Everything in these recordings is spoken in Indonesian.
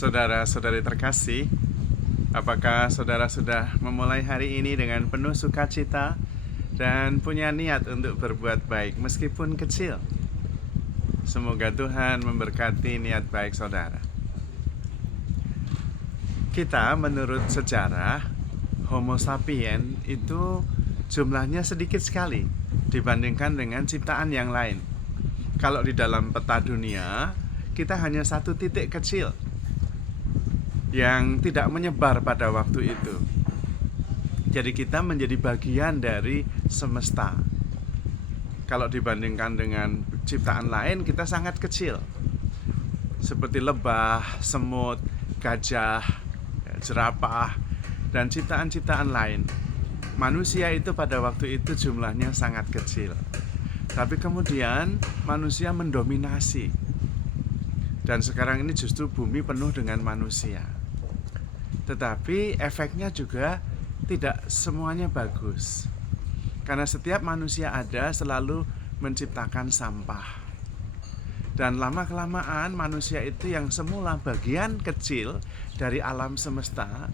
Saudara-saudari terkasih, apakah saudara sudah memulai hari ini dengan penuh sukacita dan punya niat untuk berbuat baik meskipun kecil? Semoga Tuhan memberkati niat baik saudara. Kita menurut sejarah, Homo sapien itu jumlahnya sedikit sekali dibandingkan dengan ciptaan yang lain. Kalau di dalam peta dunia, kita hanya satu titik kecil yang tidak menyebar pada waktu itu. Jadi kita menjadi bagian dari semesta. Kalau dibandingkan dengan ciptaan lain, kita sangat kecil. Seperti lebah, semut, gajah, jerapah, dan ciptaan-ciptaan lain. Manusia itu pada waktu itu jumlahnya sangat kecil. Tapi kemudian manusia mendominasi. Dan sekarang ini justru bumi penuh dengan manusia. Tetapi efeknya juga tidak semuanya bagus. Karena setiap manusia ada selalu menciptakan sampah. Dan lama-kelamaan manusia itu yang semula bagian kecil dari alam semesta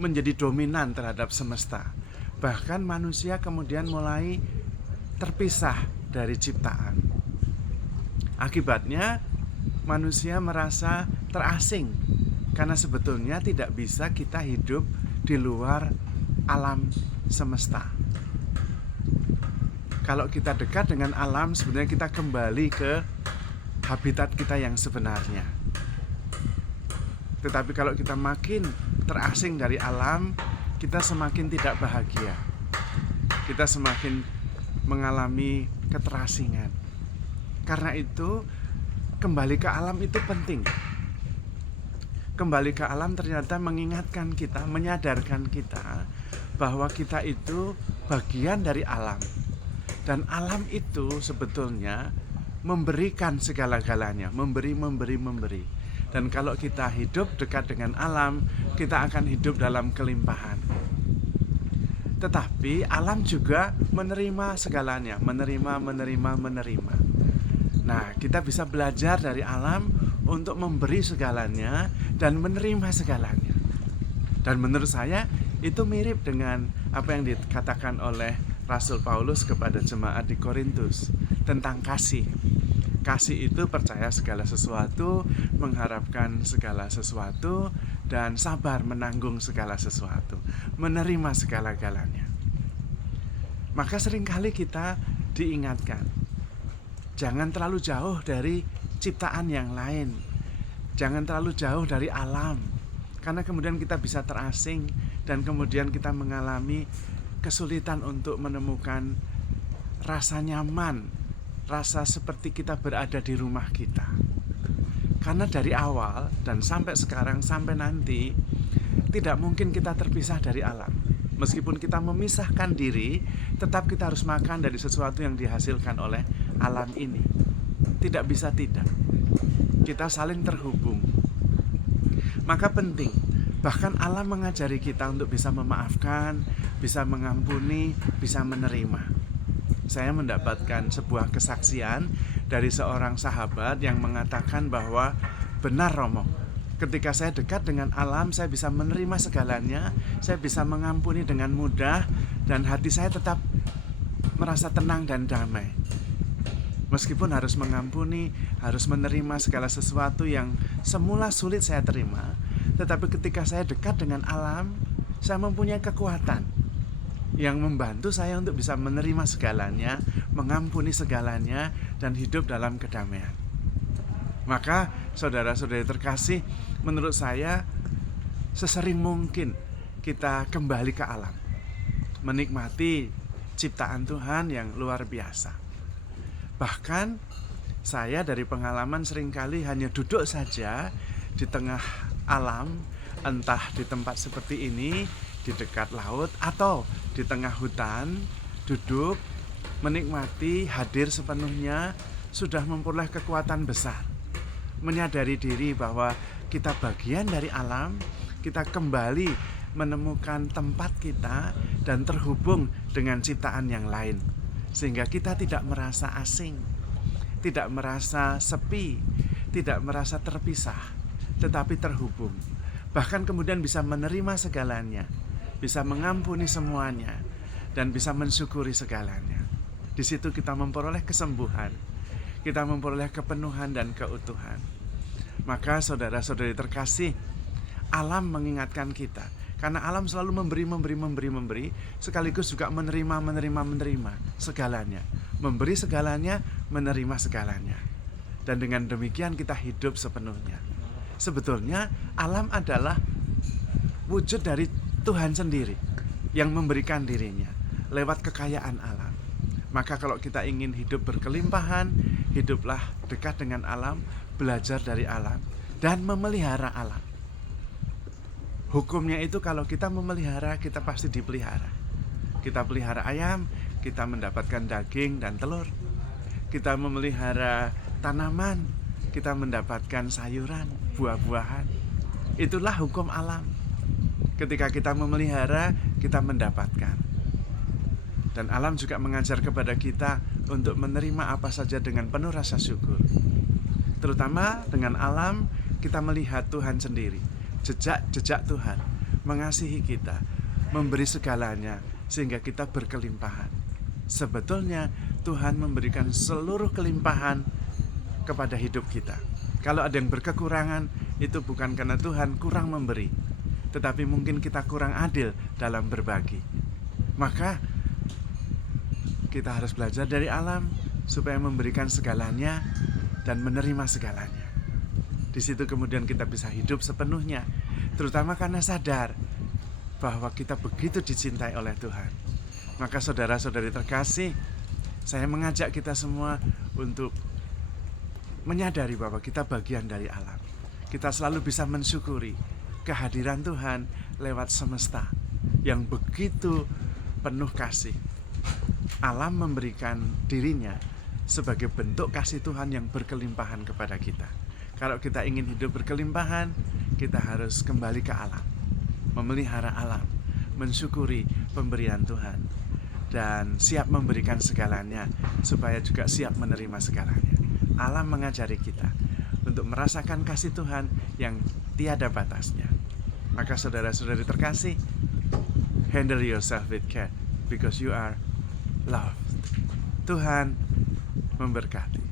menjadi dominan terhadap semesta. Bahkan manusia kemudian mulai terpisah dari ciptaan. Akibatnya manusia merasa terasing karena sebetulnya tidak bisa kita hidup di luar alam semesta. Kalau kita dekat dengan alam, sebenarnya kita kembali ke habitat kita yang sebenarnya. Tetapi kalau kita makin terasing dari alam, kita semakin tidak bahagia. Kita semakin mengalami keterasingan. Karena itu, kembali ke alam itu penting. Kembali ke alam ternyata mengingatkan kita, menyadarkan kita bahwa kita itu bagian dari alam. Dan alam itu sebetulnya memberikan segala-galanya, memberi. Dan kalau kita hidup dekat dengan alam, kita akan hidup dalam kelimpahan. Tetapi alam juga menerima segalanya, menerima. Nah, kita bisa belajar dari alam untuk memberi segalanya dan menerima segalanya. Dan menurut saya itu mirip dengan apa yang dikatakan oleh Rasul Paulus kepada jemaat di Korintus tentang kasih. Kasih itu percaya segala sesuatu, mengharapkan segala sesuatu, dan sabar menanggung segala sesuatu, menerima segala-galanya. Maka seringkali kita diingatkan, jangan terlalu jauh dari ciptaan yang lain. Jangan terlalu jauh dari alam. Karena kemudian kita bisa terasing dan kemudian kita mengalami kesulitan untuk menemukan rasa nyaman, rasa seperti kita berada di rumah kita. Karena dari awal dan sampai sekarang, sampai nanti, tidak mungkin kita terpisah dari alam. Meskipun kita memisahkan diri, tetap kita harus makan dari sesuatu yang dihasilkan oleh alam ini. Tidak bisa tidak. Kita saling terhubung. Maka penting, bahkan alam mengajari kita untuk bisa memaafkan, bisa mengampuni, bisa menerima. Saya mendapatkan sebuah kesaksian dari seorang sahabat yang mengatakan bahwa benar Romo, ketika saya dekat dengan alam, saya bisa menerima segalanya, saya bisa mengampuni dengan mudah, dan hati saya tetap merasa tenang dan damai. Meskipun harus mengampuni, harus menerima segala sesuatu yang semula sulit saya terima, tetapi ketika saya dekat dengan alam, saya mempunyai kekuatan yang membantu saya untuk bisa menerima segalanya, mengampuni segalanya, dan hidup dalam kedamaian. Maka saudara-saudari terkasih, menurut saya sesering mungkin kita kembali ke alam, menikmati ciptaan Tuhan yang luar biasa. Bahkan saya dari pengalaman seringkali hanya duduk saja di tengah alam, entah di tempat seperti ini, di dekat laut, atau di tengah hutan, duduk, menikmati, hadir sepenuhnya, sudah memperoleh kekuatan besar. Menyadari diri bahwa kita bagian dari alam, kita kembali menemukan tempat kita dan terhubung dengan ciptaan yang lain. Sehingga kita tidak merasa asing, tidak merasa sepi, tidak merasa terpisah. tetapi terhubung. Bahkan kemudian bisa menerima segalanya, bisa mengampuni semuanya, dan bisa mensyukuri segalanya. Di situ kita memperoleh kesembuhan, kita memperoleh kepenuhan dan keutuhan. Maka saudara-saudari terkasih, alam mengingatkan kita. Karena alam selalu memberi, sekaligus juga menerima segalanya. Memberi segalanya, menerima segalanya. Dan dengan demikian kita hidup sepenuhnya. Sebetulnya alam adalah wujud dari Tuhan sendiri yang memberikan dirinya lewat kekayaan alam. Maka kalau kita ingin hidup berkelimpahan, hiduplah dekat dengan alam, belajar dari alam, dan memelihara alam. Hukumnya itu kalau kita memelihara, kita pasti dipelihara. Kita pelihara ayam, kita mendapatkan daging dan telur. Kita memelihara tanaman, kita mendapatkan sayuran, buah-buahan. Itulah hukum alam. Ketika kita memelihara, kita mendapatkan. Dan alam juga mengajar kepada kita untuk menerima apa saja dengan penuh rasa syukur. Terutama dengan alam, kita melihat Tuhan sendiri. Jejak Tuhan mengasihi kita, memberi segalanya sehingga kita berkelimpahan. Sebetulnya Tuhan memberikan seluruh kelimpahan kepada hidup kita. Kalau ada yang berkekurangan, itu bukan karena Tuhan kurang memberi, tetapi mungkin kita kurang adil dalam berbagi. Maka kita harus belajar dari alam supaya memberikan segalanya dan menerima segalanya. Di situ kemudian kita bisa hidup sepenuhnya, terutama karena sadar bahwa kita begitu dicintai oleh Tuhan. Maka saudara-saudari terkasih, saya mengajak kita semua untuk menyadari bahwa kita bagian dari alam. Kita selalu bisa mensyukuri kehadiran Tuhan lewat semesta yang begitu penuh kasih. Alam memberikan dirinya sebagai bentuk kasih Tuhan yang berkelimpahan kepada kita. Kalau kita ingin hidup berkelimpahan, kita harus kembali ke alam, memelihara alam, mensyukuri pemberian Tuhan, dan siap memberikan segalanya supaya juga siap menerima segalanya. Alam mengajari kita untuk merasakan kasih Tuhan yang tiada batasnya. Maka saudara-saudari terkasih, handle yourself with care because you are loved. Tuhan memberkati.